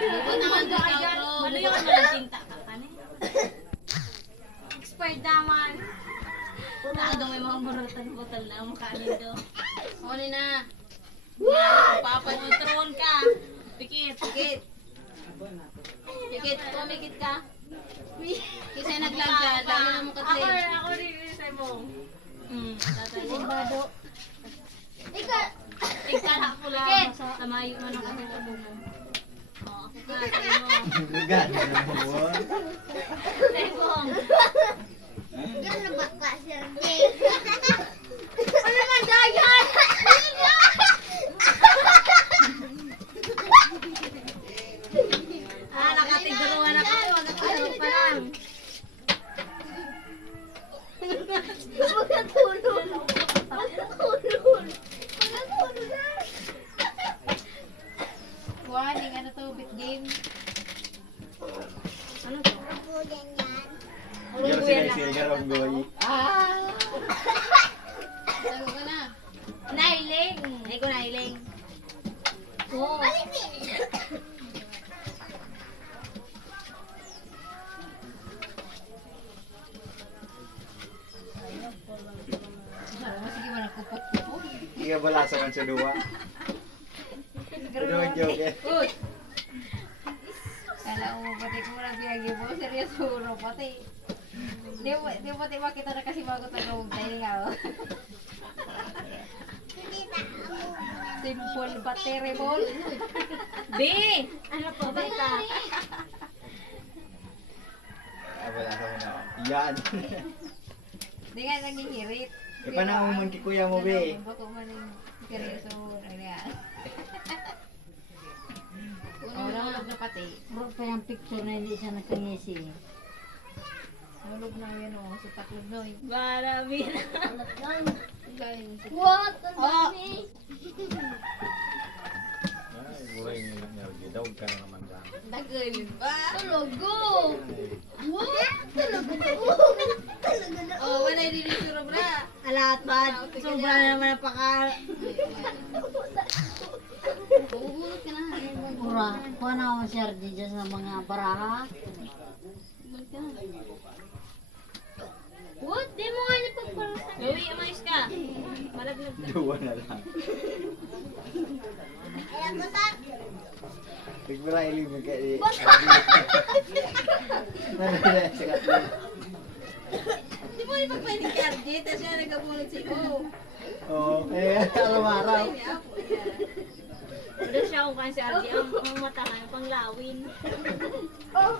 Buko naman daw bro. Ano yung tinta ka kanin? Expired naman. Taado may mga burutan-butal na mukha nito. Huli na. Papa mo turon ka. Pikit. Pikit. Pikit. Tumikit ka. Kasi naglagyan. Lagi na mo katli. Ako rin yung sa mo. Simbado. Ikaw ko lang. Tamayo man ang katulog mo. Oh, ako ka. Sabi mo. Gagana na mo. Tebong. Gano'n ba ka, Sir Jay? Ano naman dayan? Nakatiguruan ako. Magkatulog pa lang. Magkatulog. Magkatulog. Magkatulog na. Kuha, hindi nga na to. Bit game. Ano to? Ako ganyan. Garo sila garonggoy. Sago ka na. Nailing. Ay ko nailing. Oo. Alipin. Sige mo na kupot-kupot. Iya balasa man sa duwa. Ano ang joke eh? Good. Kala mo pati ko na biyagi mo. Seryoso mo pati. Di mo pati makita na kasi bago tanong tayo nga. Hindi na ako. Simple but terrible. B! Ano po ba ito? Balasa mo na. Yan. Di nga nangingirit. Ipanahon mo kay kuya mo be. Bako man yung seryoso mo. Una na na pati. Bro, pa yung picture na hindi siya nakangisi. Nulog na yan o. Sa tatlog na yun. Marami na. Galing sa What? Ang dami. Ay, buhay nila niya. Gidawag ka na naman dyan. Dagol ba? Talago. What? Talaga na. Talaga na. Oh, wala din yung suro bra. Alat ba? Sobra na naman ang paka... Bumulot ka na. Pura, kuha na ako sir dito sa mga baraha. Bumulot ka na. What? Di mo nga niya pagparasan. Gawi, amayos ka. Malaglag ka. Duwa na lang. Alam mo sa... Tigmura ilig mo kay... Nanala sa katlo. Di mo yung pagpainig ka, RJ. Tapos siya nagkabulot si O. Oo, eh, araw-araw. Wala siya kung kasi Ardi. Ang mata ka, panglawin. Oh.